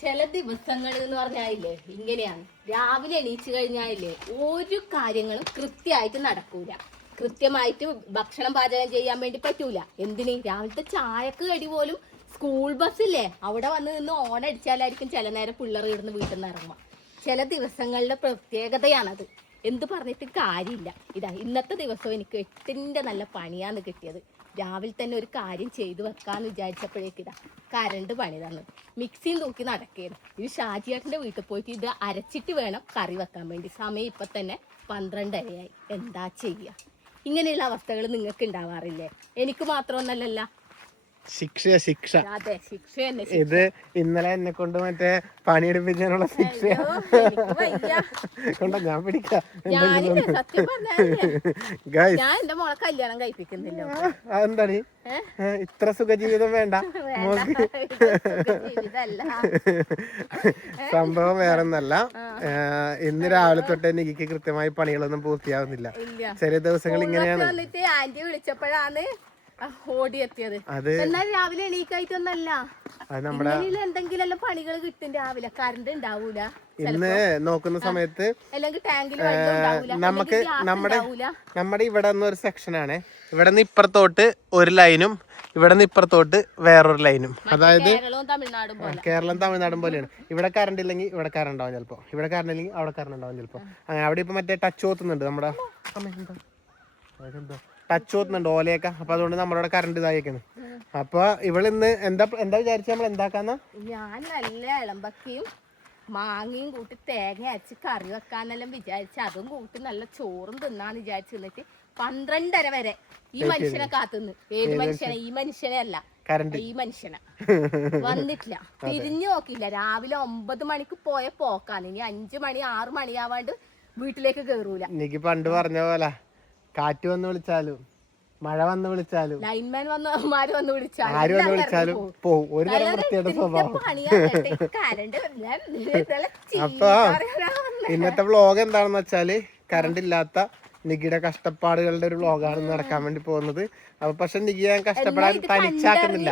ചില ദിവസങ്ങൾ എന്ന് പറഞ്ഞാലേ ഇങ്ങനെയാണ്. രാവിലെ എണീച്ചു കഴിഞ്ഞാലേ ഒരു കാര്യങ്ങളും കൃത്യമായിട്ട് നടക്കൂല. കൃത്യമായിട്ട് ഭക്ഷണം പാചകം ചെയ്യാൻ വേണ്ടി പറ്റൂല. എന്തിന്? രാവിലത്തെ ചായക്ക് കടി പോലും സ്കൂൾ ബസ്സില്ലേ അവിടെ വന്ന് നിന്ന് ഓണടിച്ചാലായിരിക്കും ചില നേരം പിള്ളേർ ഇടുന്ന് വീട്ടിൽ നിന്ന് ഇറങ്ങുക. ചില ദിവസങ്ങളുടെ പ്രത്യേകതയാണത്. എന്ത് പറഞ്ഞിട്ട് കാര്യമില്ല. ഇതാ ഇന്നത്തെ ദിവസം എനിക്ക് 8ന്റെ നല്ല പണിയാന്ന് കിട്ടിയത്. രാവിലെ തന്നെ ഒരു കാര്യം ചെയ്തു വെക്കാന്ന് വിചാരിച്ചപ്പോഴേക്ക് ഇതാ കരണ്ട് പണി തന്നു. മിക്സിയും തൂക്കി നടക്കുകയാണ്. ഇത് ഷാജിയേട്ടൻ്റെ വീട്ടിൽ പോയിട്ട് ഇത് അരച്ചിട്ട് വേണം കറി വെക്കാൻ വേണ്ടി. സമയം ഇപ്പം തന്നെ 12:30 എന്താ ചെയ്യുക? ഇങ്ങനെയുള്ള അവസ്ഥകൾ നിങ്ങൾക്ക് ഉണ്ടാവാറില്ലേ? എനിക്ക് മാത്രമൊന്നല്ലല്ല. ശിക്ഷ അതെ, ശിക്ഷ തന്നെ. ഇത് ഇന്നലെ എന്നെ കൊണ്ട് മറ്റേ പണിയെടുപ്പിക്കാനുള്ള ശിക്ഷ കൊണ്ട ഞാൻ പിടിക്കാം. സത്യം പറഞ്ഞാൽ ഞാൻ എന്റെ മോളെ കല്യാണം കഴിപ്പിക്കുന്നില്ല. അതെന്താണ് ഇത്ര സുഖജീവിതം വേണ്ട? സംഭവം വേറൊന്നല്ല. ഇന്ന് രാവിലെ തൊട്ട് എനിക്ക് കൃത്യമായി പണികളൊന്നും പൂർത്തിയാവുന്നില്ല. ചെറിയ ദിവസങ്ങൾ ഇങ്ങനെയാണ്. ആന്റി വിളിച്ചപ്പോഴാണ് ഓടിയെത്തിയത്. എന്നാൽ രാവിലെ എണീക്കായിട്ടൊന്നല്ല. എന്തെങ്കിലും പണികൾ കിട്ടും രാവിലെ. കറണ്ട് ഉണ്ടാവൂല. ഇന്ന് നോക്കുന്ന സമയത്ത് അല്ലെങ്കിൽ ടാങ്കിൽ നമുക്ക് നമ്മുടെ ഇവിടെ നിന്ന് ഒരു സെക്ഷനാണ്. ഇവിടെ നിന്ന് ഇപ്പുറത്തോട്ട് ഒരു ലൈനും ഇവിടെ നിന്ന് ഇപ്പുറത്തോട്ട് വേറൊരു ലൈനും. അതായത് കേരളം തമിഴ്നാടും പോലെയാണ്. ഇവിടെ കറണ്ട് ഇല്ലെങ്കിൽ ഇവിടെ കറണ്ട് ഉണ്ടാവും ചിലപ്പോ. ഇവിടെ കറണ്ട് ഇല്ലെങ്കിൽ അവിടെ കറണ്ട് ഉണ്ടാവും ചിലപ്പോ. അവിടെ ഇപ്പൊ മറ്റേ ടച്ച് ഓത്തുന്നുണ്ട്. നമ്മുടെ ടച്ച് ഓത്തുന്നുണ്ട് ഓലയൊക്കെ. അപ്പൊ അതുകൊണ്ട് നമ്മളവിടെ കറണ്ട് ഇതായിരിക്കുന്നു. അപ്പൊ ഇവളിന്ന് എന്താ വിചാരിച്ച നമ്മൾ എന്താക്കാന്ന? ഞാൻ നല്ല ഇളമ്പക്കയും മാങ്ങയും കൂട്ടി തേങ്ങ അരച്ച് കറി വെക്കാന്നെല്ലാം വിചാരിച്ച് അതും കൂട്ടി നല്ല ചോറും തിന്നാന്ന് വിചാരിച്ചു നിന്നിട്ട് 12:30 വരെ ഈ മനുഷ്യനെ കാത്തുനിന്ന്. ഏത് മനുഷ്യനെ? ഈ മനുഷ്യനെ അല്ല, ഈ മനുഷ്യനെ വന്നിട്ടില്ല. തിരിഞ്ഞു നോക്കിയില്ല. രാവിലെ 9 മണിക്ക് പോയ പോക്കാണ്. ഇനി 5 മണി 6 മണിയാവാണ്ട് വീട്ടിലേക്ക് കേറൂല. എനിക്ക് പണ്ട് പറഞ്ഞ പോലെ കാറ്റ് വന്ന് വിളിച്ചാലും മഴ വന്ന് വിളിച്ചാലും ലൈൻമാൻ വന്നമാര് വന്ന് വിളിച്ചാലും ആര് വന്ന് വിളിച്ചാലും പോവും. ഒരു തരം വൃത്തിയുടെ സ്വഭാവം. അപ്പൊ ഇന്നത്തെ വ്ളോഗ് എന്താണെന്ന് വെച്ചാല് കറണ്ട് ഇല്ലാത്ത നികിയുടെ കഷ്ടപ്പാടുകളുടെ ഒരു വ്ളോഗാണ് നടക്കാൻ വേണ്ടി പോകുന്നത്. അപ്പൊ പക്ഷെ നികി ഞാൻ കഷ്ടപ്പെടാൻ തനിച്ചാക്കുന്നില്ല.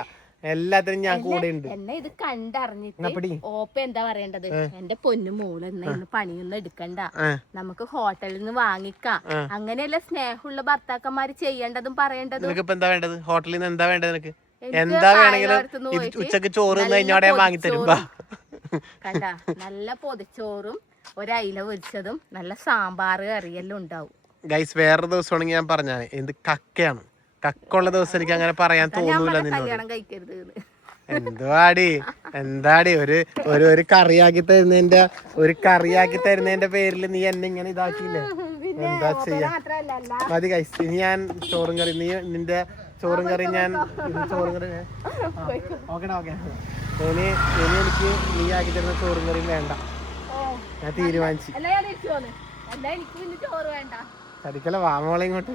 എല്ലാത്തിനും ഞാൻ കൂടെ ഉണ്ട്. എന്നെ ഇത് കണ്ടറിഞ്ഞിട്ട് ഓപ്പ എന്താ പറയേണ്ടത്? എന്റെ പൊന്നു മോള് ഇന്ന് പണിയൊന്നും എടുക്കണ്ട, നമുക്ക് ഹോട്ടലിൽ നിന്ന് വാങ്ങിക്കാം. അങ്ങനെയല്ല സ്നേഹമുള്ള ഭർത്താക്കന്മാര് ചെയ്യേണ്ടതും പറയേണ്ടതും. എന്താ വേണ്ടത്? ഹോട്ടലിൽ നിന്ന് എന്താ വേണ്ടത്? നിനക്ക് എന്താ വേണമെങ്കിലും ഉച്ചക്ക് ചോറ് കഴിഞ്ഞോടെ വാങ്ങി തരും. കണ്ട നല്ല പൊതിച്ചോറും ഒരയില പൊരിച്ചതും നല്ല സാമ്പാർ കറിയെല്ലാം ഉണ്ടാവും. ഗൈസ് വേറൊരു ദിവസമാണെങ്കിൽ ഞാൻ പറഞ്ഞാണ് എന്ത് കക്കയാണ്. കക്കുള്ള ദിവസം എനിക്ക് അങ്ങനെ പറയാൻ തോന്നൂല നിന്നോട്. എന്താടി ഒരു കറിയാക്കി തരുന്നതിന്റെ പേരിൽ നീ എന്നെ ഇങ്ങനെ ഇതാക്കിയില്ലേ? എന്താ ചെയ്യാ? മതി ഗൈസ്. ഇനി ഞാൻ ചോറും കറി നിന്റെ ചോറും കറി ഞാൻ ചോറും കറി ഓക്കെ ഇനി എനിക്ക് നീ ആക്കി തരുന്ന ചോറും കറിയും വേണ്ട. ഞാൻ തീരുമാനിച്ചു. തടിക്കല വാമോളെ ഇങ്ങോട്ട്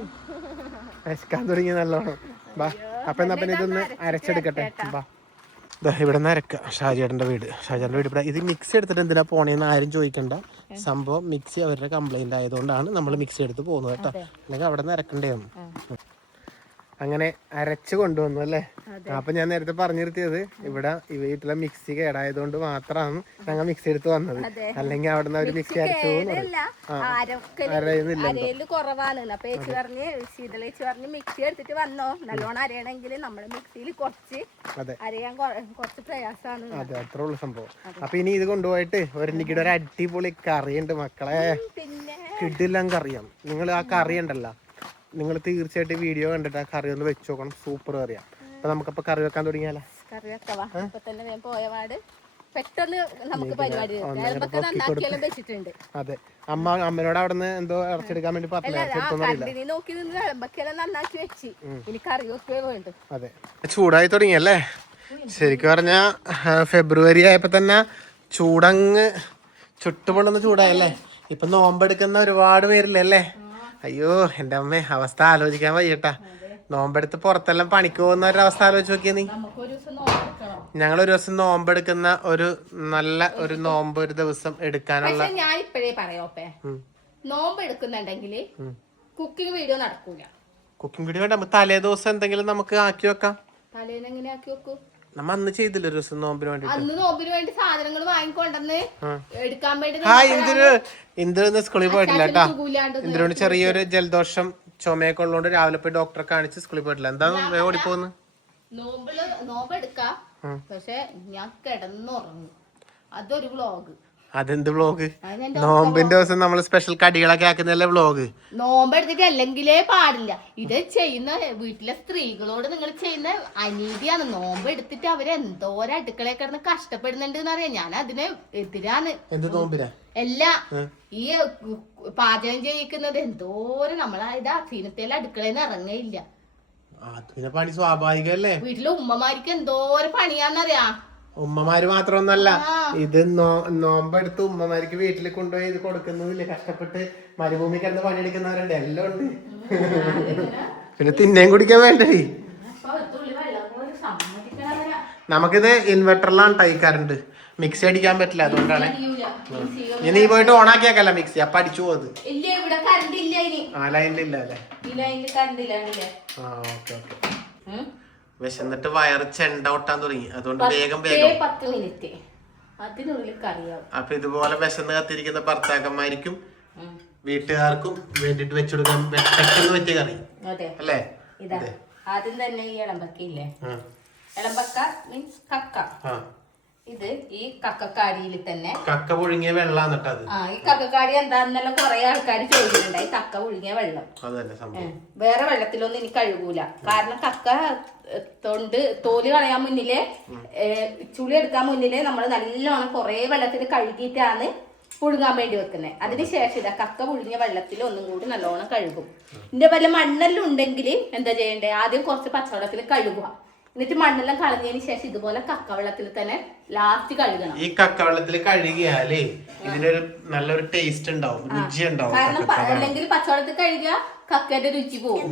വിശക്കാൻ തുടങ്ങി നല്ലോണം. ബാ അപ്പൊ എന്നാ പിന്നെ ഇതൊന്ന് അരച്ചെടുക്കട്ടെ. ബാ ഇവിടെ നിന്ന് അരക്കാം. ഷാജിയേട്ടൻ്റെ വീട് ഇവിടെ. ഇത് മിക്സി എടുത്തിട്ട് എന്തിനാ പോണേന്ന് ആരും ചോദിക്കണ്ട. സംഭവം മിക്സി അവരുടെ കംപ്ലൈന്റ് ആയതുകൊണ്ടാണ് നമ്മൾ മിക്സി എടുത്ത് പോകുന്നത് കേട്ടോ. അല്ലെങ്കിൽ അവിടെ നിന്ന് അരക്കണ്ടേന്ന്. അങ്ങനെ അരച്ചു കൊണ്ടുവന്നു അല്ലേ? അപ്പൊ ഞാൻ നേരത്തെ പറഞ്ഞു നിർത്തിയത് ഇവിടെ വീട്ടിലെ മിക്സി കേടായതുകൊണ്ട് മാത്രമാണ് ഞങ്ങൾ മിക്സി എടുത്ത് വന്നത്. അല്ലെങ്കിൽ അവിടെ നിന്ന് ഒരു മിക്സി അരച്ചു കുറവാണ്. അപ്പൊ ചേച്ചി പറഞ്ഞ് ശീതളേച്ചി പറഞ്ഞ് മിക്സി എടുത്തിട്ട് വന്നോ, നല്ലോണം അരയണമെങ്കിൽ നമ്മുടെ മിക്സിയിൽ അരയാൻ കുറച്ച് പ്രയാസമാണ്. അതെ, അത്ര ഉള്ള സംഭവം. അപ്പൊ ഇനി ഇത് കൊണ്ടുപോയിട്ട് ഒരെണ്ണിക്കിടെ ഒരു അടിപൊളി കറിയുണ്ട് മക്കളെ. കിടിലം കറിയാണ്. നിങ്ങൾ ആ കറി ഉണ്ടല്ലോ, നിങ്ങൾ തീർച്ചയായിട്ടും വീഡിയോ കണ്ടിട്ട് ആ കറി ഒന്ന് വെച്ച് നോക്കണം. സൂപ്പർ കറിയാണ്. അപ്പൊ നമുക്കപ്പൊ കറി വെക്കാൻ തുടങ്ങിയാലോ? അതെ, അമ്മനോട് അവിടെ നിന്ന് എന്തോ ഇറച്ചെടുക്കാൻ വേണ്ടി പറഞ്ഞു. അതെ, ചൂടായി തുടങ്ങിയല്ലേ? ശരിക്കും പറഞ്ഞാ ഫെബ്രുവരി ആയപ്പോ തന്നെ ചൂടങ്ങ് ചുട്ടുപൊള്ളുന്ന ചൂടായല്ലേ? ഇപ്പൊ നോമ്പെടുക്കുന്ന ഒരുപാട് പേരില്ലേ അല്ലേ? അയ്യോ എൻ്റെ അമ്മേ, അവസ്ഥ ആലോചിക്കാൻ വയ്യട്ടാ. നോമ്പെടുത്ത് പുറത്തെല്ലാം പണിക്ക് പോകുന്ന ഒരവസ്ഥ ആലോചിച്ച് നോക്കിയ നീ. ഞങ്ങൾ ഒരു ദിവസം നോമ്പെടുക്കുന്ന നല്ല ഒരു നോമ്പ് ഒരു ദിവസം എടുക്കാനുള്ള. ഞാൻ ഇപ്പോഴേ പറയാപ്പേ, നോമ്പ് എടുക്കുന്നുണ്ടെങ്കിൽ കുക്കിംഗ് വീഡിയോ നടക്കൂല. കുക്കിംഗ് വീഡിയോ വേണ്ട, തലേ ദിവസം എന്തെങ്കിലും നമുക്ക് ആക്കി വെക്കാം. തലേന്ന് എങ്ങനെ ആക്കി വെക്കൂ? നമ്മ അന്ന് ചെയ്തില്ല ഒരു ദിവസം നോമ്പിന് വേണ്ടി. അന്ന് നോമ്പിന് വേണ്ടി സാധനങ്ങൾ വാങ്ങിക്കൊണ്ടെന്ന് എടുക്കാൻ വേണ്ടി. ഇന്ദ്ര സ്കൂളിൽ പോയിട്ടില്ല കേട്ടാ. ഇന്ദ്രന് ചെറിയൊരു ജലദോഷം ചുമയൊക്കെ ഉള്ളതുകൊണ്ട് രാവിലെ പോയി ഡോക്ടറെ കാണിച്ച് സ്കൂളിൽ പോയിട്ടില്ല. എന്താ ഓടിപ്പോന്ന്? നോമ്പെടുക്കാം, പക്ഷെ ഞാൻ കിടന്നുറങ്ങും. അതൊരു വ്ളോഗ്. അതെന്ത് വ്ളോഗ്? നോമ്പിന്റെ ദിവസം നമ്മൾ സ്പെഷ്യൽ കടികളൊക്കെ ആക്കുന്നല്ലേ വ്ളോഗ്. നോമ്പെടുത്തിട്ട് അല്ലെങ്കിലേ പാടില്ല. ഇത് ചെയ്യുന്ന വീട്ടിലെ സ്ത്രീകളോട് നിങ്ങൾ ചെയ്യുന്ന അനീതിയാണ്. നോമ്പെടുത്തിട്ട് അവരെന്തോരം അടുക്കളയിൽ കിടന്ന് കഷ്ടപ്പെടുന്നുണ്ട് എന്നറിയാം. ഞാൻ അതിന് എതിരാണ്. എല്ലാ ഈ പാചകം ചെയ്യിക്കുന്നത് എന്തോരം നമ്മളായത് അധീനത്തേൽ അടുക്കളയിൽ നിന്ന് ഇറങ്ങയില്ല. പണി സ്വാഭാവികല്ലേ. വീട്ടിലെ ഉമ്മമാർക്ക് എന്തോരം പണിയാന്നറിയാ. ഉമ്മമാര് മാത്രമൊന്നല്ല, ഇത് നോമ്പെടുത്ത് ഉമ്മമാർക്ക് വീട്ടിൽ കൊണ്ടുപോയി ഇത് കൊടുക്കുന്നതില്ല. കഷ്ടപ്പെട്ട് മരുഭൂമി കിടന്ന് പണിയെടുക്കുന്നവരുണ്ട്, എല്ലാം ഉണ്ട്. പിന്നെ തിന്നേം കുടിക്കാൻ വേണ്ടേ. നമുക്കിത് ഇൻവെർട്ടറിലാണ് ടൈക്കാറുണ്ട്, മിക്സി അടിക്കാൻ പറ്റില്ല. അതുകൊണ്ടാണ് നീ പോയിട്ട് ഓണാക്കിയാക്കല്ല മിക്സി, അപ്പൊ അടിച്ചു പോകുന്നത്. ആ ലൈനിലില്ല അല്ലേ? Okay okay. വിശന്നിട്ട് വയറ് ചെണ്ട ഒട്ടാൻ തുടങ്ങി. അതുകൊണ്ട് വേഗം വേഗം 10 മിനിറ്റ് അതിനുള്ളിൽ കറിയാവും. അപ്പൊ ഇതുപോലെ വിശന്ന് കത്തിരിക്കുന്ന ഭർത്താക്കന്മാർക്കും വീട്ടുകാർക്കും വേണ്ടിട്ട് വെച്ചുകൊടുക്കാൻ പെട്ടെന്ന് പറ്റിയ കറി അല്ലേ? ഇതാ ആദ്യം തന്നെ ഈ ഇളമ്പക്കയില്ലേ, ഇളമ്പക്ക മീൻസ് കക്ക. ഇത് ഈ കക്കക്കാടിയിൽ തന്നെ കക്ക പുഴുങ്ങിയ വെള്ളം. ഈ കക്കക്കാടി എന്താന്നെല്ലാം കൊറേ ആൾക്കാർ ചോദിക്കുന്നുണ്ടായി. കക്ക പുഴുങ്ങിയ വെള്ളം വേറെ വെള്ളത്തിലൊന്നും എനിക്ക് കഴുകൂല. കാരണം കക്ക തോല് കളയാൻ മുന്നിലെ ചുളി എടുക്കാൻ മുന്നിലെ നമ്മൾ നല്ലോണം കൊറേ വെള്ളത്തിൽ കഴുകിയിട്ടാണ് പുഴുങ്ങാൻ വേണ്ടി വെക്കുന്നത്. അതിനുശേഷം ഇതാ കക്ക പുഴുങ്ങിയ വെള്ളത്തിൽ ഒന്നും കൂടി നല്ലോണം കഴുകും. ഇതിന്റെ വല്ല മണ്ണെല്ലാം ഉണ്ടെങ്കിൽ എന്താ ചെയ്യണ്ടേ, ആദ്യം കുറച്ച് പച്ചവെള്ളത്തിൽ കഴുകുക. എന്നിട്ട് മണ്ണെല്ലാം കളഞ്ഞതിന് ശേഷം ഇതുപോലെ കക്കവെള്ളത്തിൽ തന്നെ ലാസ്റ്റ് കഴുകണം. ഈ കക്കവെള്ളത്തിൽ കഴുകിയാലേ ഇതിനൊരു നല്ലൊരു ടേസ്റ്റ് ഉണ്ടാവും, രുചി ഉണ്ടാവും. കാരണം അല്ലെങ്കിൽ പച്ചവെള്ളത്തിൽ കഴുകിയ കക്കയുടെ രുചി പോകും.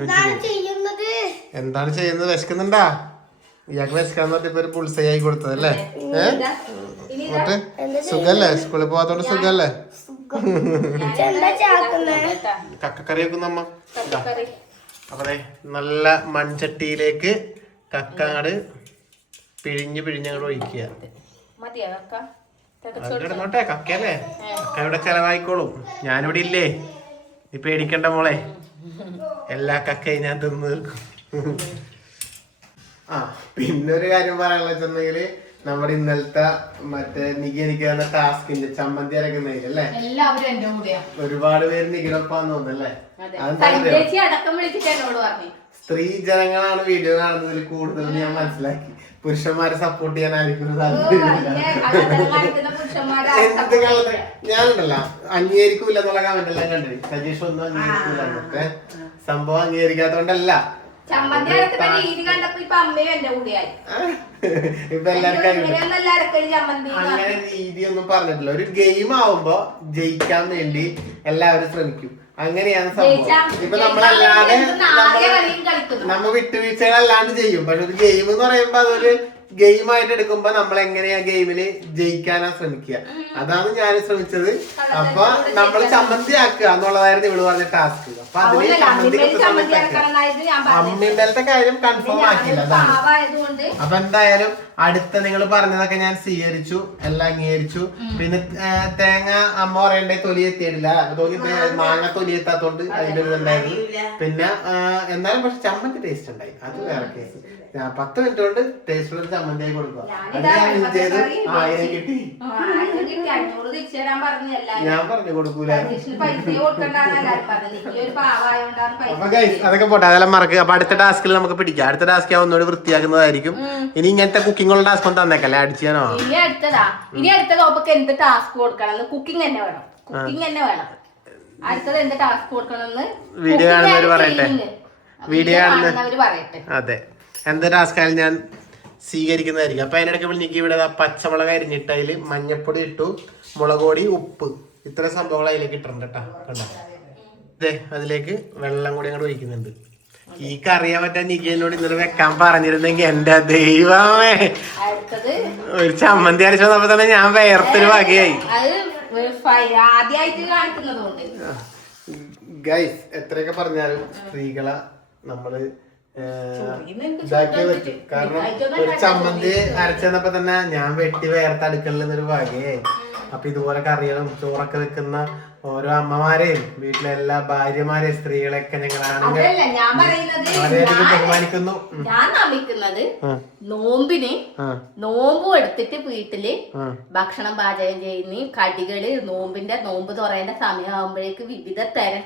എന്താണ് ചെയ്യുന്നത്? വിശക്കുന്നുണ്ടാ? ഇയാൾക്ക് വിശക്കാന്ന് പറഞ്ഞിട്ട് ഒരു പുൾസയായി കൊടുത്തതല്ലേ? സുഖല്ലേ? സ്കൂളിൽ പോവാത്തോണ്ട് സുഖല്ലേ? കക്കക്കറി വെക്കുന്ന അമ്മ. അപ്പൊ നല്ല മൺചട്ടിയിലേക്ക് കക്ക അങ്ങോട്ട് പിഴിഞ്ഞങ്ങോട്ട് ഒഴിക്കുക. കിടന്നോട്ടെ, കക്കയല്ലേ, കക്ക ഇവിടെ ചെലവായിക്കോളും. ഞാനിവിടെ ഇല്ലേ, നീ പേടിക്കണ്ട മോളെ, എല്ലാ കക്കയും ഞാൻ തിന്നു തീർക്കും. പിന്നെ ഒരു കാര്യം പറയാനുള്ള വെച്ചിട്ടുണ്ടെങ്കില് നമ്മുടെ ഇന്നലത്തെ മറ്റേ നികി എനിക്ക് തന്ന ടാസ്കിന്റെ ചമ്മന്തി അരക്കുന്നതിലല്ലേ ഒരുപാട് പേര് നികിടൊപ്പാന്ന് തോന്നുന്നല്ലേ? സ്ത്രീ ജനങ്ങളാണ് വീഡിയോ കാണുന്നതിൽ കൂടുതൽ ഞാൻ മനസ്സിലാക്കി. പുരുഷന്മാരെ സപ്പോർട്ട് ചെയ്യാൻ ആയിരിക്കും ഞാനുണ്ടല്ലോ അംഗീകരിക്കൂല എന്നുള്ള കമന്റ് എല്ലാം കണ്ടേ. സജീഷ് ഒന്നും അംഗീകരിക്കൂല എന്നൊക്കെ സംഭവം അംഗീകരിക്കാത്തോണ്ടല്ല. ഇപ്പൊ എല്ലാവർക്കും അങ്ങനെ രീതിയൊന്നും പറഞ്ഞിട്ടില്ല. ഒരു ഗെയിം ആവുമ്പോ ജയിക്കാൻ വേണ്ടി എല്ലാവരും ശ്രമിക്കും. അങ്ങനെയാണ് സംഭവം. ഇപ്പൊ നമ്മളല്ലാതെ നമ്മ വിട്ടുവീഴ്ചകളല്ലാണ്ട് ചെയ്യും. പക്ഷെ ഒരു ഗെയിം എന്ന് പറയുമ്പോ അതൊരു ഗെയിമായിട്ട് എടുക്കുമ്പോ നമ്മൾ എങ്ങനെയാ ഗെയിമില് ജയിക്കാനാ ശ്രമിക്കുക. അതാണ് ഞാൻ ശ്രമിച്ചത്. അപ്പൊ നമ്മൾ ചമ്മന്തി ആക്കുക എന്നുള്ളതായിരുന്നു ഇവള് പറഞ്ഞ ടാസ്ക്. അപ്പൊ അതിന് അമ്മിന്റെ കാര്യം കൺഫേം ആക്കിയില്ല. അപ്പൊ എന്തായാലും അടുത്ത നിങ്ങൾ പറഞ്ഞതൊക്കെ ഞാൻ സ്വീകരിച്ചു, എല്ലാം അംഗീകരിച്ചു. പിന്നെ തേങ്ങ അമ്മ പറയണ്ടേ തൊലി എത്തിയിട്ടില്ല, മാങ്ങ തൊലി എത്താത്തോണ്ട് അതിന്റെ ഒരു ഇതുണ്ടായിരുന്നു. പിന്നെ എന്നാലും പക്ഷെ ചമ്മന്തി ടേസ്റ്റ് ഉണ്ടായി, അത് വേറെ കേസ്. 10 മിനിറ്റ് കൊണ്ട് ടേസ്റ്റുള്ള ചമ്മന്തിയായി കൊടുക്കുക. അത് ഞാൻ ചെയ്ത് 1000 കിട്ടി. ഞാൻ പറഞ്ഞു കൊടുക്കൂല. അപ്പൊ ഗൈസ് അതൊക്കെ പോട്ടെ, അതെല്ലാം മറക്കുക. അപ്പൊ അടുത്ത ടാസ്കിൽ നമുക്ക് പിടിക്കാം. അടുത്ത ടാസ്ക് ഞാൻ ഒന്നുകൂടി വൃത്തിയാക്കുന്നതായിരിക്കും. ഇനി ഇങ്ങനത്തെ കുക്കിംഗ് ടാസ്ക് ഒന്നും തന്നേക്കല്ലേ, അടിച്ചാനോ? ഇനി അടുത്ത ടോപ്പിക്ക് എന്ത് ടാസ്ക് കൊടുക്കണം? കുക്കിംഗ് തന്നെ വേണം, കുക്കിംഗ് തന്നെ വേണം. അടുത്തത് എന്ത് ടാസ്ക് കൊടുക്കണം വീഡിയോ കാണുന്നവര് പറയട്ടെ, വീഡിയോ കാണുന്നവര് പറയട്ടെ. അതെ, എന്ത് ടാസ്ക് ആയാലും ഞാൻ സ്വീകരിക്കുന്നതായിരിക്കും. അപ്പൊ അതിനിടയ്ക്ക് എനിക്ക് ഇവിടെ പച്ചമുളക് അരിഞ്ഞിട്ട് അതിൽ മഞ്ഞപ്പൊടി ഇട്ടു, മുളക് പൊടി, ഉപ്പ്, ഇത്ര സംഭവങ്ങൾ അതിലേക്ക് ഇട്ടിട്ടുണ്ട് കേട്ടോ. കണ്ടോ? അതെ, അതിലേക്ക് വെള്ളം കൂടി അങ്ങോട്ട് ഒഴിക്കുന്നുണ്ട്. ഈ കറിയാൻ പറ്റാൻ എനിക്ക് എന്നോട് ഇന്നലെ വെക്കാൻ പറഞ്ഞിരുന്നെങ്കിൽ എന്റെ ദൈവമേ, ഒരു ചമ്മന്തി അരച്ചു വന്നപ്പോ തന്നെ ഞാൻ വേർത്തൊരു വകയായി. ഗൈസ് എത്രയൊക്കെ പറഞ്ഞാലും സ്ത്രീകളെ നമ്മള് ഇതാക്കിയേ പറ്റും. കാരണം ഒരു ചമ്മന്തി അരച്ചപ്പോ തന്നെ ഞാൻ വെട്ടി വേർത്ത് അടുക്കളയിൽ നിന്നൊരു ഭാഗ്യേ. അപ്പൊ ഇതുപോലെ കറികളും ചോറൊക്കെ വെക്കുന്ന ഓരോ അമ്മമാരെയും വീട്ടിലെ എല്ലാ ഭാര്യമാരെയും സ്ത്രീകളെയൊക്കെ ഞങ്ങളാണെങ്കിൽ വളരെയധികം ബഹുമാനിക്കുന്നു. ഞാൻ നമിക്കുന്നത് നോമ്പിന് നോമ്പും എടുത്തിട്ട് വീട്ടില് ഭക്ഷണം പാചകം ചെയ്യുന്ന കടികള് നോമ്പ് തുറയേണ്ട സമയമാകുമ്പോഴേക്ക് വിവിധ തരം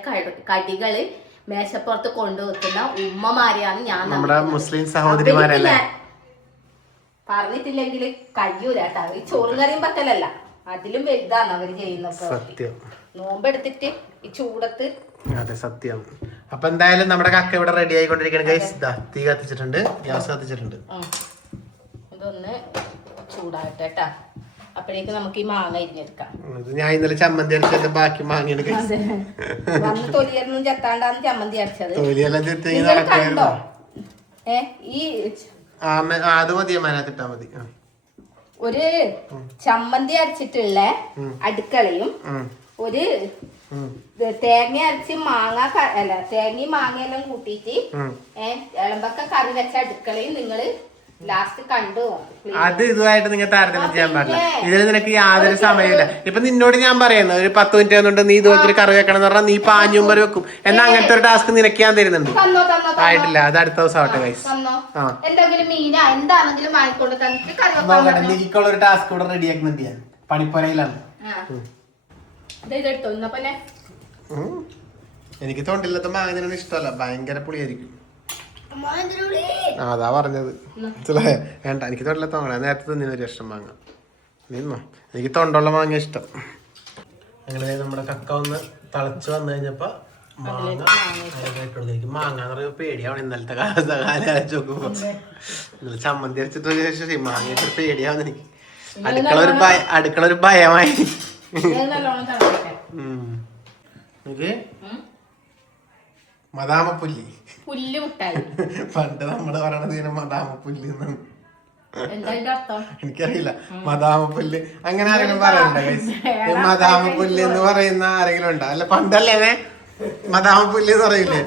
കടികള് മേശപ്പുറത്ത് കൊണ്ടുവെക്കുന്ന ഉമ്മമാരെയാണ് ഞാൻ നമ്മുടെ മുസ്ലിം സഹോദരിമാരല്ലേ. പറഞ്ഞിട്ടില്ലെങ്കിൽ കഴിയൂല കേട്ടോ. ഈ ചോറും കറിയും പറ്റലല്ല, അതിലും വലുതാണ് അവര് ചെയ്യുന്ന സത്യം. നോമ്പെടുത്തിട്ട് ഈ ചൂടത്ത്. അതെ സത്യം. അപ്പൊ എന്തായാലും നമ്മുടെ കക്ക ഇവിടെ റെഡി ആയിക്കൊണ്ടിരിക്കുകയാണ് ഗൈസ്. തീ കത്തിച്ചിട്ടുണ്ട്, ഗ്യാസ് കത്തിച്ചിട്ടുണ്ട്. ഇതൊന്ന് ചൂടാകട്ടെ കേട്ടാ. അപ്പോഴേക്ക് നമുക്ക് ഈ മാങ്ങ ഇരിഞ്ഞെടുക്കാം. ഞാൻ ഇന്നലെ ചമ്മന്തി അരച്ചത് ബാക്കി മാങ്ങയാണ് വന്ന് തൊലിയൊന്നും ചെത്താണ്ടാന്ന് ചമ്മന്തി അരച്ചത്. തൊലിയെല്ലാം ചെത്തി കണ്ടോ? ഈ അത് മതി, അതിട്ടാ മതി. ഒരു ചമ്മന്തി അരച്ചിട്ടുള്ള അടുക്കളയും ഒരു തേങ്ങ അരച്ച് തേങ്ങയും മാങ്ങയെല്ലാം കൂട്ടിയിട്ട് ഇളമ്പക്ക കറി വെച്ച അടുക്കളയും നിങ്ങള് ലാസ്റ്റ് കണ്ടു. അത് ഇതുമായിട്ട് നിങ്ങൾ താരതമ്യം ചെയ്യാൻ പാടില്ല. ഇതിൽ നിനക്ക് യാതൊരു സമയമില്ല. ഇപ്പൊ നിന്നോട് ഞാൻ പറയുന്നു ഒരു 10 മിനിറ്റ് ആയതുകൊണ്ട് നീ ഇതുപോലത്തെ ഒരു കറി വെക്കണം എന്ന് പറഞ്ഞാൽ നീ പാഞ്ഞുമ്പർ വെക്കും. എന്നാ അങ്ങനത്തെ ഒരു ടാസ്ക് നിനക്ക് ഞാൻ തരുന്നുണ്ട്. ആയിട്ടില്ല, അത് അടുത്ത ദിവസം ആവട്ടെ ഗൈസ്. എന്തെങ്കിലും മീനാ എന്താണെങ്കിലും വാങ്ങിക്കൊണ്ട് തന്നിട്ട് നീക്കുള്ള ഒരു ടാസ്ക് ഇവിടെ റെഡി ആക്കുന്നുണ്ട് ഞാൻ. പണിപ്പുരയിലാണ്. എനിക്ക് തൊണ്ടില്ലാത്ത മാങ്ങ ഇഷ്ടമല്ല, ഭയങ്കര പുളിയായിരിക്കും. അതാ പറഞ്ഞത്. വേണ്ട, എനിക്ക് തൊണ്ടില്ലാത്ത മാങ്ങ നേരത്തെ തിന്നൊരു ഇഷ്ടം മാങ്ങ. നിന്നോ, എനിക്ക് തൊണ്ടുള്ള മാങ്ങ ഇഷ്ടം. അങ്ങനെ നമ്മുടെ കക്ക ഒന്ന് തിളച്ച് വന്നു കഴിഞ്ഞപ്പോ മാങ്ങ മാങ്ങ എന്ന് പറയുമ്പോ പേടിയാവണം. ഇന്നലത്തെ കാലം നോക്കുമ്പോ ഇന്നലെ ചമ്മന്തി അരച്ചിട്ട് ശേഷം മാങ്ങ വെച്ചിട്ട് പേടിയാവുന്ന എനിക്ക്. അടുക്കള ഒരു ഭയമായി. മദാമപ്പുല്ലി പണ്ട് നമ്മള് പറയണത് മദാമപ്പുല്ലി എന്നാണ്. എനിക്കറിയില്ല. മദാമപ്പുല്ല് അങ്ങനെ ആരെങ്കിലും പറയണ്ട. മദാമപ്പുല്ല് എന്ന് പറയുന്ന ആരെങ്കിലും ഉണ്ടോ? അല്ല പണ്ടല്ലേ മദാമപ്പുല്ല് എന്ന് പറയില്ലേ?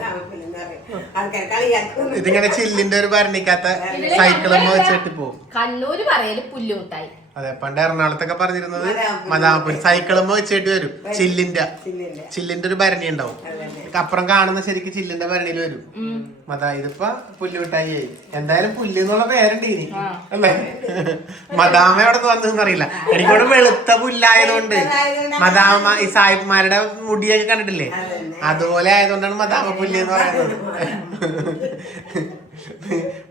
ഇതിങ്ങനെ ചില്ലിന്റെ ഒരു ഭരണിക്കാത്ത സൈക്കിളും വെച്ചിട്ട് പോകും. കണ്ണൂര് പറയല് പുല്ലുമുട്ടായി. അതെ, പണ്ട് എറണാകുളത്തൊക്കെ പറഞ്ഞിരുന്നത് മദാമപ്പുല്ല്. സൈക്കിളുമ്പോ വെച്ചിട്ട് വരും. ചില്ലിന്റെ ഒരു ഭരണി ഉണ്ടാവും. അപ്പുറം കാണുന്ന ശരിക്കും ചില്ലിന്റെ ഭരണിയിൽ വരും. ഇതിപ്പോ പുല്ലുമിട്ടായി. എന്തായാലും പുല്ല് എന്നുള്ള പേരുണ്ട് ഇനി അല്ലേ? മദാമ എവിടെ വന്നതെന്ന് അറിയില്ല. എനിക്കോട് വെളുത്ത പുല്ലായതുകൊണ്ട് മദാമ ഈ സാഹിബ്മാരുടെ മുടിയൊക്കെ കണ്ടിട്ടില്ലേ, അതുപോലെ ആയതുകൊണ്ടാണ് മദാമ പുല്ല് എന്ന് പറയുന്നത്.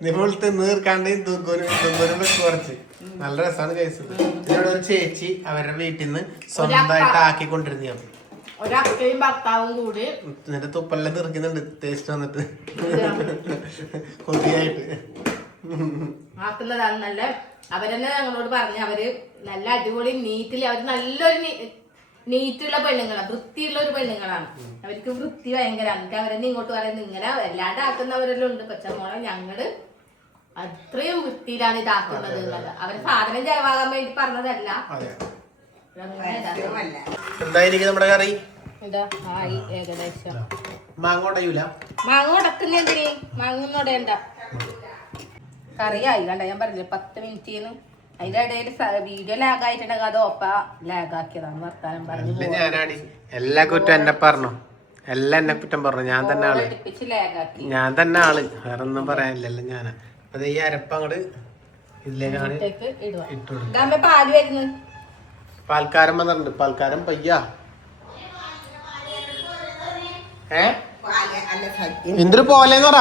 ഇപ്പോൾ തീർക്കാണ്ട് ദുർഗോനും കുറച്ച് നല്ല രസമാണ് കഴിച്ചത്. ഇതിനോട് ഒരു ചേച്ചി അവരുടെ വീട്ടിൽ നിന്ന് സ്വന്തമായിട്ട് ആക്കിക്കൊണ്ടിരുന്ന ഒരക്കയും ഭർത്താവും കൂടി എന്നിട്ട് തുപ്പെല്ലാം നിറയ്ക്കുന്നുണ്ട് ടേസ്റ്റ് വന്നിട്ട് കൊതിയായിട്ട് ആക്കുന്നതാണ്. നല്ല അവരെന്നെ ഞങ്ങളോട് പറഞ്ഞ് അവര് നല്ല അടിപൊളി നീറ്റില് അവര് നല്ലൊരു നീറ്റുള്ള പെണ്ണുങ്ങളാണ്, വൃത്തിയുള്ള ഒരു പെണ്ണുങ്ങളാണ്. അവർക്ക് വൃത്തി ഭയങ്കരമാണ്. എന്നിട്ട് അവരെന്നെ ഇങ്ങോട്ട് പറയുന്നത് ഇങ്ങനെ വല്ലാണ്ട് ആക്കുന്നവരെല്ലാം ഉണ്ട്. പക്ഷെ മോളെ ഞങ്ങള് അത്രയും വൃത്തിയിലാണ് ഇതാക്കുന്നത് എന്നുള്ളത്. അവര് സാധനം ചെലവാകാൻ വേണ്ടി പറഞ്ഞതല്ല. എന്തായിരിക്കും നമ്മുടെ കറി? ഏകദേശം മാങ്ങ ഉടയൂല. മാങ്ങ ഉടക്കുന്ന എന്തിന്? മാങ്ങ ഉടയണ്ട. കറിയായി കണ്ട. ഞാൻ പറഞ്ഞില്ലേ 10 മിനിറ്റിന്ന്. അതിന്റെ ഇടയിൽ വീഡിയോ ലാഗായിട്ടുണ്ടെങ്കിൽ അത് ഓപ്പ ലാഗാക്കിയതാണ്. വർത്താനം പറഞ്ഞു ഞാനാടി എല്ലാ കുറ്റം എന്നെ പറഞ്ഞു. എല്ലാം എന്നെ കുറ്റം പറഞ്ഞു. ഞാൻ തന്നെ ആള്. വേറെ ഒന്നും പറയാനില്ലല്ലോ ഞാനാ. അത് ഈ അരപ്പങ്ങട് ഇതിലേക്കാണ് ഇട്ടുകൊടുക്കുക. പാല് വരുന്നു. പാൽക്കാരൻ വന്നിട്ടുണ്ട്. പാൽക്കാരൻ പയ്യ എന്തൊരു പോലെന്ന് പറ.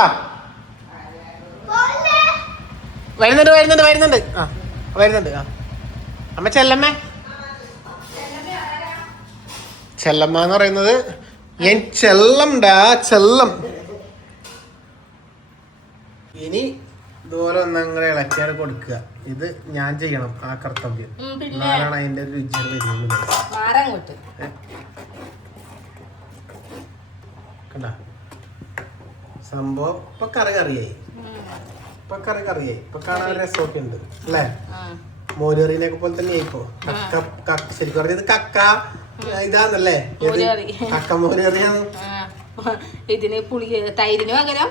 വരുന്നുണ്ട്. ആ അമ്മ ചെല്ലമ്മ എന്ന് പറയുന്നത് ഞാൻ ചെല്ലം. ഇനി ഇതുപോലെ ഒന്നങ്ങനെ ഇളക്കിയാണ് കൊടുക്കുക. ഇത് ഞാൻ ചെയ്യണം ആ കർത്തവ്യം. എന്നാലാണ് അതിന്റെ ഒരു രുചി വരുന്നത്. കണ്ട സംഭവം ഇപ്പൊ കറിയായി. ഇപ്പൊ കാണാൻ രസമൊക്കെ ഉണ്ട് അല്ലേ? മോരുകറീനൊക്കെ പോലെ തന്നെ ആയിപ്പോ. ശരിക്കും പറഞ്ഞത് കക്ക ഇതാന്നല്ലേ? കക്ക മോരുകറിയാണ്. ഇതിന് പുളി തൈരിന് പകരം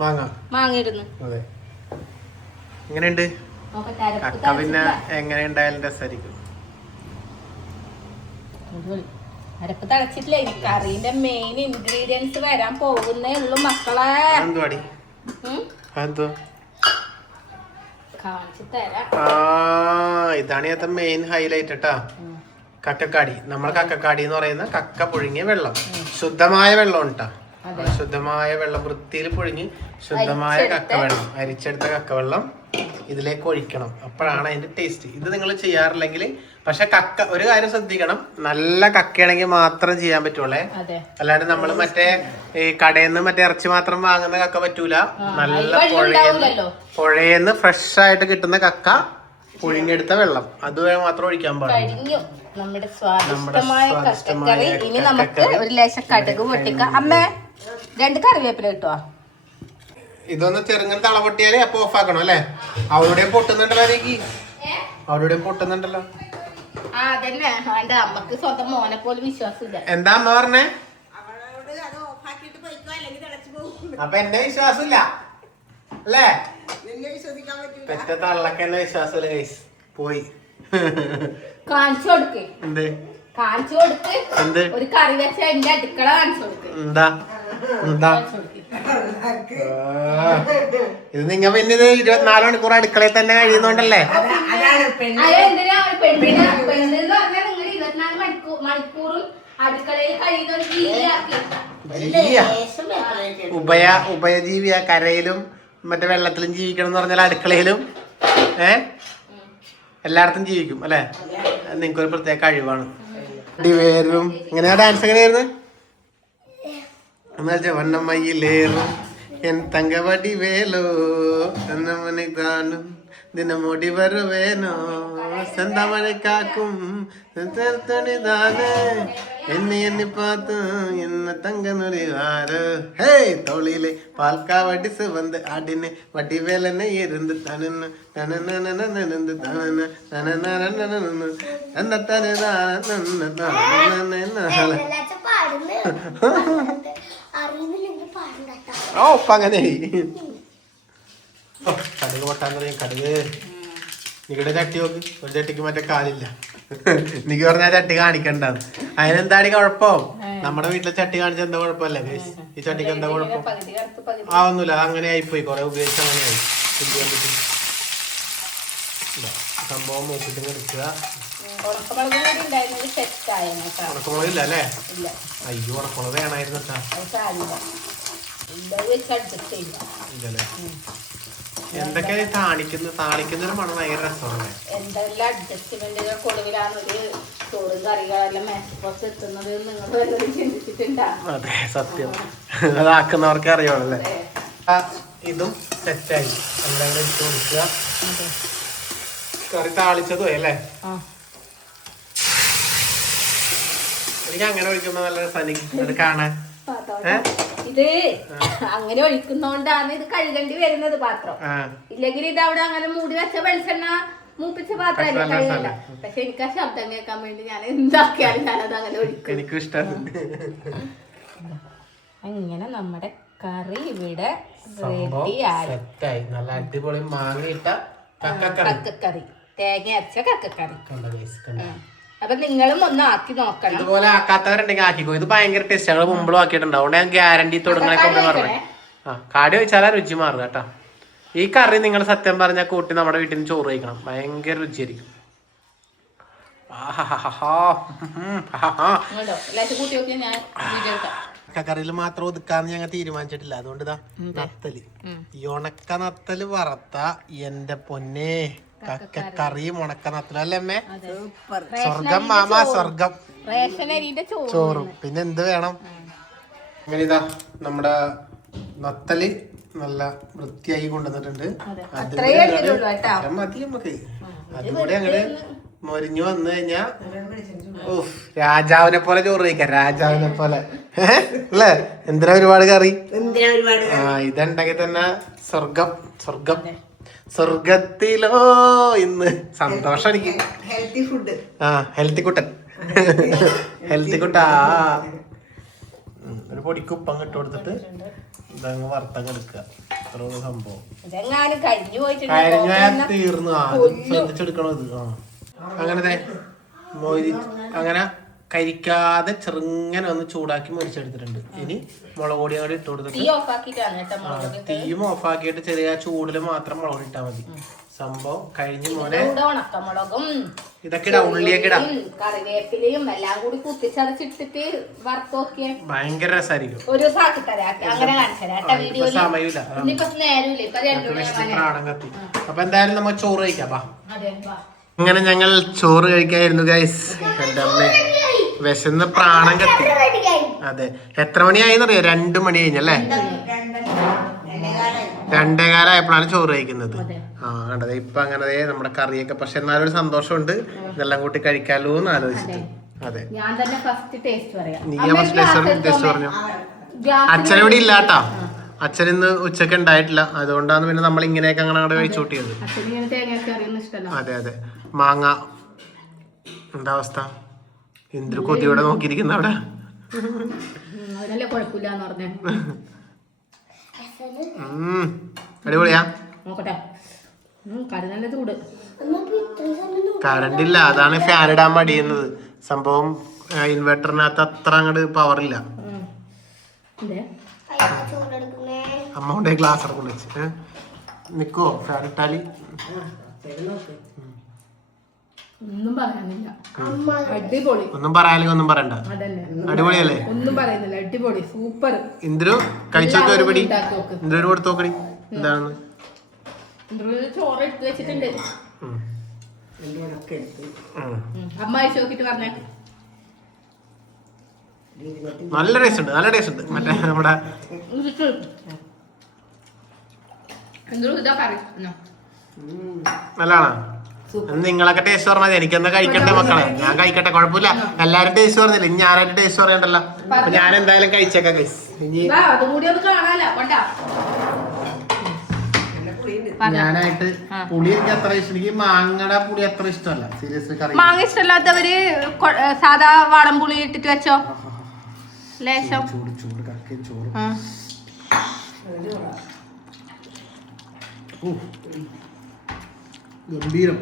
മാങ്ങ ഇടുന്നു. അതെ. എങ്ങനെയുണ്ട് കക്ക? പിന്നെ എങ്ങനെ ഉണ്ടായാലും രസമായിരിക്കും. അരപ്പ് തളച്ചിട്ടില്ല. കറിന്റെ മെയിൻ ഇൻഗ്രീഡിയൻസ് വരാൻ പോകുന്നേ ഉള്ളു മക്കളെ. കാണിച്ചു തരാം. ഇതാണ് ഇതിന്റെ മെയിൻ ഹൈലൈറ്റ് കേട്ടാ. കക്കക്കാടി. നമ്മൾ കക്കക്കാടി എന്ന് പറയുന്ന കക്ക പുഴുങ്ങിയ വെള്ളം, ശുദ്ധമായ വെള്ളം ഉണ്ടാ. ശുദ്ധമായ വെള്ളം വൃത്തിയിൽ പുഴുങ്ങി ശുദ്ധമായ കക്കവെള്ളം, അരിച്ചെടുത്ത കക്കവെള്ളം ഇതിലേക്ക് ഒഴിക്കണം. അപ്പോഴാണ് അതിന്റെ ടേസ്റ്റ്. ഇത് നിങ്ങൾ ചെയ്യാറില്ലെങ്കിൽ, പക്ഷെ കക്ക ഒരു കാര്യം ശ്രദ്ധിക്കണം, നല്ല കക്കയാണെങ്കിൽ മാത്രം ചെയ്യാൻ പറ്റുള്ളേ. അല്ലാണ്ട് നമ്മൾ മറ്റേ ഈ കടയിൽ നിന്ന് മറ്റേ ഇറച്ചി മാത്രം വാങ്ങുന്ന കക്ക പറ്റൂല. നല്ല പുഴയെന്ന് ഫ്രഷ് ആയിട്ട് കിട്ടുന്ന കക്ക പുഴുങ്ങിയെടുത്ത വെള്ളം അത് മാത്രം ഒഴിക്കാൻ പാടില്ല. നമ്മുടെ സ്വാദിഷ്ടമായ കക്കക്കറി. ഇനി നമുക്ക് ഒരു ലേശം കടുക് പൊട്ടിക്കാം. അമ്മേ 2 കറിവേപ്പില കിട്ടുവാ. ഇതൊന്ന് ചെറുങ്ങനെ തള പൊട്ടിയാലേ അപ്പൊ ഓഫ് ആക്കണം അല്ലേ? അവളുടെയും പൊട്ടുന്നുണ്ടല്ലോ. അവളുടെയും പൊട്ടുന്നുണ്ടല്ലോ. അതന്നെ അമ്മക്ക് സ്വന്തം മോനെ പോലെ വിശ്വാസമില്ല. എന്താ അമ്മ പറഞ്ഞേ? അപ്പൊ എന്നെ വിശ്വാസമില്ല അല്ലേ? പെറ്റ തള്ളക്ക് എന്നെ വിശ്വാസമില്ല ഗൈസ്. പോയി കാണിച്ചു കൊടുക്ക്. എന്ത് കാണിച്ചു കൊടുക്ക്? എന്ത് ഒരു കറി വെച്ച എന്റെ അടുക്കള കാണിച്ചു കൊടുക്ക്. എന്താ എന്താ ഇത്? നിങ്ങ പിന്നെ ഇത് 24 മണിക്കൂർ അടുക്കളയിൽ തന്നെ കഴിയുന്നോണ്ടല്ലേ? ഉഭയജീവിയാ. കരയിലും മറ്റേ വെള്ളത്തിലും ജീവിക്കണം എന്ന് പറഞ്ഞാൽ അടുക്കളയിലും എല്ലായിടത്തും ജീവിക്കും അല്ലെ? നിങ്ങൾക്കൊരു പ്രത്യേക കഴിവാണ്. വേരും എങ്ങനെയാ ഡാൻസ് എങ്ങനെയായിരുന്നു? വണ്ണമ്മയിലേറും എൻ തങ്കവടി വേലോ എന്നമനെ കാണും ദിനമോടി വരുവേനോ സെന്തമഴ കാക്കും എന്നെ എന്നെ പാത്തു എന്ന തങ്ക നൊറിവാറ്. ഹേ തോളിലെ പാൽക്കാവടി സുവந்து ആടിന് വടി വേലനെ ഇருந்து തനന്ന് തനനനനനനന്ന് തനന തനനനനനനന്ന് എന്ന തനനനനനന. ഓ ഇപ്പൊ അങ്ങനെ കടുക് പൊട്ടാൻ തുടങ്ങി. കടുക് നിങ്ങളുടെ ചട്ടി നോക്ക്. ഒരു ചട്ടിക്ക് മറ്റേ കാലില്ല. എനിക്ക് പറഞ്ഞാൽ ചട്ടി കാണിക്കണ്ടാന്ന്. അതിനെന്താടി കുഴപ്പം? നമ്മുടെ വീട്ടിലെ ചട്ടി കാണിച്ച എന്താ കുഴപ്പമല്ലേ? ഈ ചട്ടിക്ക് എന്താ കുഴപ്പം? ഒന്നുമില്ല. അങ്ങനെ ആയിപ്പോയി. കുറെ ഉപയോഗിച്ച് അങ്ങനെയായി. സംഭവം നോക്കിട്ട് എടുക്കുക. ഉണക്കമുളകില്ല അല്ലേ? അയ്യോ ഉണക്കമുളക് വേണമായിരുന്നു കേട്ടാ. ഇല്ലല്ലേ? എന്തൊക്കെയാ താളിക്കുന്നൊരു മണം ഭയങ്കര രസമാണ്. എന്തെല്ലാം അഡ്ജസ്റ്റ്മെന്റുകൾക്ക് ഒടുവിലാണ് ഒരു ചോറും കറികളെല്ലാം മേശപ്പുറത്ത് എത്തുന്നത് നിങ്ങൾ ചിന്തിച്ചിട്ടുണ്ടാ? അതെ സത്യം. അതാക്കുന്നവർക്ക് അറിയാമല്ലേ. ഇതും സെറ്റായി. നമ്മളങ്ങനെ ഇട്ട് കൊടുക്കുക. കറി താളിച്ചതും അല്ലേ? എനിക്ക് അങ്ങനെ ഒഴിക്കുമ്പോ നല്ല രസം കാണാൻ. ഇത് അങ്ങനെ ഒഴിക്കുന്നോണ്ടാണ് ഇത് കഴുകേണ്ടി വരുന്നത് പാത്രം. ഇല്ലെങ്കിൽ ഇത് അവിടെ അങ്ങനെ മൂടി വെച്ച വെളിച്ചെണ്ണ മൂപ്പിച്ച പാത്രമല്ലേ കഴുകല്ല. പക്ഷെ എനിക്ക് ആ ശബ്ദം കേൾക്കാൻ വേണ്ടി ഞാൻ എന്താക്കിയാലും ഞാനത് അങ്ങനെ ഒഴിക്കും. എനിക്കും ഇഷ്ടം. അങ്ങനെ നമ്മുടെ കറി ഇവിടെ റെഡിയായി. നല്ല അടിപൊളി മാങ്ങയിട്ട കക്കക്കറി, തേങ്ങ അരച്ച കക്കക്കറി. അപ്പൊ നിങ്ങളും ഒന്ന് ആക്കി നോക്കണം. ഇതുപോലെ ആക്കാത്തവരുണ്ടെങ്കിൽ ആക്കിക്കോ. ഇത് ഭയങ്കര ടേസ്റ്റ്. ഞങ്ങൾ മുമ്പും ആക്കിയിട്ടുണ്ട്. അതുകൊണ്ട് ഞാൻ ഗ്യാരണ്ടി തുടങ്ങണൊക്കെ പറഞ്ഞേ. കാടി വെച്ചാലാ രുചി മാറുക കേട്ടോ. ഈ കറി നിങ്ങൾ സത്യം പറഞ്ഞാൽ കൂട്ടി നമ്മുടെ വീട്ടിൽ നിന്ന് ചോറ് കഴിക്കണം. ഭയങ്കര രുചിയായിരിക്കും. കറിയിൽ മാത്രം ഒതുക്കാന്ന് ഞങ്ങൾ തീരുമാനിച്ചിട്ടില്ല. അതുകൊണ്ട് ഇതാ നത്തല്, ഈ ഉണക്ക നത്തല് വറുത്ത എന്റെ പൊന്നെ കക്കറിയും ഉണക്ക നത്തലും അല്ലേ അമ്മേ? സ്വർഗം മാമ സ്വർഗം. ചോറും പിന്നെ എന്ത് വേണം? അങ്ങനെ ഇതാ നമ്മുടെ നത്തല് നല്ല വൃത്തിയായി കൊണ്ടുവന്നിട്ടുണ്ട്. മതി നമുക്ക്. അതുകൂടെ അങ്ങട് മൊരിഞ്ഞു വന്നു കഴിഞ്ഞാ രാജാവിനെ പോലെ ചോറ് കഴിക്കാം. രാജാവിനെ പോലെ അല്ലേ? എന്തിനാ ഒരുപാട് കറി? ഇതുണ്ടെങ്കിൽ തന്നെ സ്വർഗം. സ്വർഗം സ്വർഗത്തിലോ ഇന്ന് സന്തോഷം എനിക്ക്. Healthy food. ഹെൽത്തി കുട്ടൻ. ഹെൽത്തി കുട്ടാ. ഒരു പൊടിക്ക് ഉപ്പം ഇട്ട് കൊടുത്തിട്ട് ഇതങ്ങ് വറുത്തങ്ങ് എടുക്കുക. അത്ര സംഭവം ഇതെങ്ങാനും കരിഞ്ഞു കഴിഞ്ഞ തീർന്നു. ശ്രദ്ധിച്ചെടുക്കണോ ഇത്. അങ്ങനത്തെ മൊരി അങ്ങനെ കരിക്കാതെ ചെറുങ്ങനെ ഒന്ന് ചൂടാക്കി മുരിച്ചെടുത്തിട്ടുണ്ട്. ഇനി മുളക് പൊടി അങ്ങോട്ട് ഇട്ട് കൊടുത്തിട്ട് തീയും ഓഫാക്കിയിട്ട് ചെറിയ ചൂടില് മാത്രം മുളക് പൊടി ഇട്ടാ മതി. സംഭവം കഴിഞ്ഞു മോനെ. ഉണക്കമുളകും ഇതൊക്കെ ഇടാ, ഉള്ളിയൊക്കെ ഇടാം, കറിവേപ്പിലയും എല്ലാം കൂടി കുത്തിച്ചതച്ചിട്ടിട്ട് വറുത്തോക്കിയ ഭയങ്കര രസമായിരിക്കും. ഒരു ദിവസം ആക്കി തരാം. അങ്ങനെ കാണിച്ചരാ വീഡിയോ. സമയമില്ല, പ്രാണം കത്തി. അപ്പൊ എന്തായാലും നമ്മൾ ചോറ് കഴിക്കാം. അങ്ങനെ ഞങ്ങൾ ചോറ് കഴിക്കായിരുന്നു ഗൈസ്. എന്റെ അമ്മ വിശന്ന് പ്രാണം കത്തി. അതെ, എത്ര മണിയായിന്നറിയോ? 2 മണി കഴിഞ്ഞല്ലേ? 2:15 ചോറ് കഴിക്കുന്നത്. കണ്ടത് ഇപ്പൊ അങ്ങനെ നമ്മുടെ കറിയൊക്കെ. പക്ഷെ എന്നാലും ഒരു സന്തോഷമുണ്ട്, ഇതെല്ലാം കൂട്ടി കഴിക്കാലോ എന്ന് ആലോചിച്ചിട്ട്. അതെ, ഞാൻ തന്നെ ഫസ്റ്റ് ടേസ്റ്റ് പറയാം. നീ ഫസ്റ്റ് ടേസ്റ്റ് പറഞ്ഞു. അച്ഛൻ ഇവിടെ ഇല്ലാട്ടാ, അച്ഛൻ ഇന്ന് ഉച്ചക്ക് ഉണ്ടായിട്ടില്ല. അതുകൊണ്ടാണ് പിന്നെ നമ്മൾ ഇങ്ങനെയൊക്കെ അങ്ങനെ അങ്ങോട്ട് കഴിച്ചു കൂട്ടിയത്. അതെ അതെ. മാങ്ങ എന്താ അവസ്ഥ? എന്തൊരു കൊതിയോടെ നോക്കിയിരിക്കുന്ന അവിടെ. അടിപൊളിയാ. കറണ്ട് ഇല്ല, അതാണ് ഫാൻ ഇടാൻ മടിയുന്നത്. സംഭവം ഇൻവെർട്ടറിനകത്ത് അത്ര അങ്ങോട്ട് പവറില്ല. അമ്മ കൊണ്ടേ ഗ്ലാസ് ഇറക്കൊണ്ട് വെച്ച് നിക്കോ ഫാൻ ഇട്ടാല്. ഒന്നും പറയാനില്ല, അടിപൊളി. ഒന്നും പറയാനില്ല, ഒന്നും പറയണ്ട. അടിപൊളിയല്ലേ? ഒന്നും പറയുന്നില്ല, അടിപൊളി, സൂപ്പർ. ഇന്ദു കഴിച്ചോക്കെ ഒരു പിടി. ഇന്ദു കൊടുത്ത് നോക്കടി എന്താണെന്ന്. ചോറ് എടുത്ത് വെച്ചിട്ടുണ്ട്. അമ്മ അയച്ചു നോക്കിട്ട് പറഞ്ഞേ. നല്ല ടേസ്റ്റ് ഉണ്ട്, നല്ല ടേസ്റ്റ് ഉണ്ട്. മറ്റേ നമ്മുടെ നല്ലതാണോ? നിങ്ങളൊക്കെ ടേസ്റ്റ് പറഞ്ഞാൽ എനിക്കെന്താ കഴിക്കട്ടെ മക്കളെ? ഞാൻ കഴിക്കട്ടെ, കുഴപ്പമില്ല. എല്ലാരും ടേസ്റ്റ് പറഞ്ഞില്ല, ഇനി ഞാനായിട്ട് ടേസ്റ്റ് പറയണ്ടല്ലോ. അപ്പൊ ഞാൻ എന്തായാലും കഴിച്ചേക്കാം ഗൈസ്. ഇനി ഞാനായിട്ട് പുളി എനിക്ക് അത്ര ഇഷ്ടം. എനിക്ക് മാങ്ങയുടെ പുളി അത്ര ഇഷ്ടമല്ല, സീരിയസ്ലി. കറി മാങ്ങ ഇഷ്ടമല്ലാത്തവര് സാധാ വാളം പുളി ഇട്ടിട്ട് വെച്ചോ. ലേശം ചൂട് ചൂട് കക്കയും ചോറ്. ഗംഭീരം,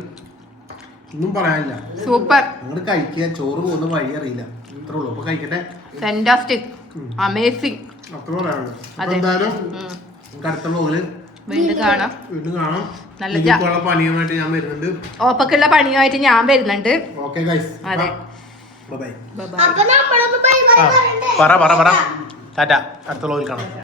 ഒന്നും പറയാനില്ല. സൂപ്പർ. നിങ്ങൾ കഴിക്കുക, ചോറ് പോകുന്ന വഴി അറിയില്ല. ഇത്രേ ഉള്ളൂ. അപ്പൊ കഴിക്കട്ടെ. Fantastic, amazing. അത്ര പറയാനുള്ളൂ. എന്തായാലും അടുത്ത വ്ലോഗില് വീണ്ടും കാണാം. നല്ല പണിയുമായിട്ട് ഞാൻ വരുന്നുണ്ട്. ഓപ്പക്കുള്ള പണിയുമായിട്ട് ഞാൻ വരുന്നുണ്ട്. ഓക്കെ ഗൈസ്, അതെ, ബൈ ബൈ. പറ ടാറ്റ. അടുത്ത വ്ലോഗിൽ കാണാം.